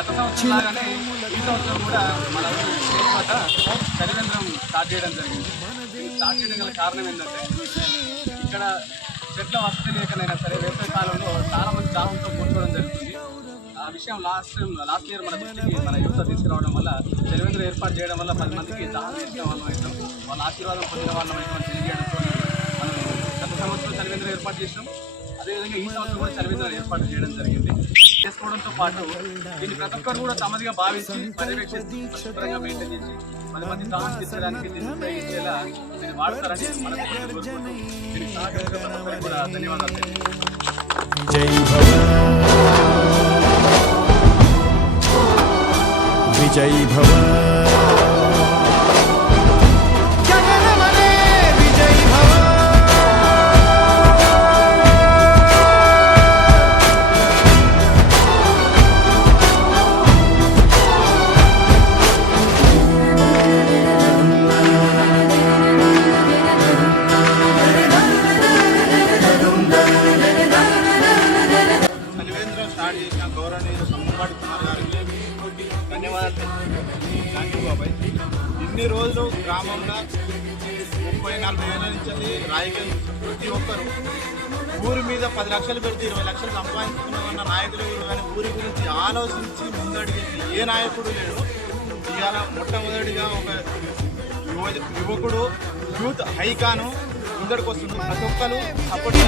గత సంవత్సరం లాగానే ఈ సంవత్సరం కూడా మన వద్ద చలివేంద్రం స్టార్ట్ చేయడం జరిగింది. స్టార్ట్ చేయడం గల కారణం ఏంటంటే ఇక్కడ చెట్ల వసతి లేకనైనా సరే వేసవి కాలంలో చాలామంది దాహంతో కూర్చోవడం జరుగుతుంది. ఆ విషయం లాస్ట్ ఇయర్ మన దృష్టికి మన యువత తీసుకురావడం వల్ల చలివేంద్రం ఏర్పాటు చేయడం వల్ల 10 మందికి దాహం చేసిన వాళ్ళం అవుతాం, వాళ్ళ ఆశీర్వాదం పొందిన వాళ్ళం అయితే తెలియజేయడంతో మనం గత సంవత్సరం చలివేంద్రం ఏర్పాటు చేసినాం. అదేవిధంగా ఈ సంవత్సరం కూడా చలివేంద్రం ఏర్పాటు చేయడం జరిగింది. చేసుకోవడంతో పాటు దీన్ని ప్రతి ఒక్కరు కూడా తమదిగా భావించి పర్యవేక్షిస్తూ పరిశుభ్రంగా మెయింటైన్ చేసి 10 మంది దాహం తీర్చడానికి దీన్ని ఉపయోగించేలా దీన్ని వాడతారని మనం కోరుకుంటూ దీనికి సహకరించిన ప్రతి ఒక్కరికి కూడా ధన్యవాదాలు విజయ్ భవ గౌరవనీయులు సమ్మపాటి కుమార్ గారికి ధన్యవాదాలు. థ్యాంక్ యూ బాబాయ్. ఇన్ని రోజులు గ్రామంలో 30-40 ఏళ్ళ నుంచి రాజకీయం ప్రతి ఒక్కరు ఊరి మీద 10 లక్షలు పెడితే 20 లక్షలు సంపాదించుకున్న నాయకులు ఎవరు కానీ ఊరి గురించి ఆలోచించి ముందడిగి ఏ నాయకుడు లేడు. ఇవాళ మొట్టమొదటిగా ఒక యువకుడు యూత్ హైకాను ముందడికి వస్తుంది. ప్రతి ఒక్కరు సపోర్ట్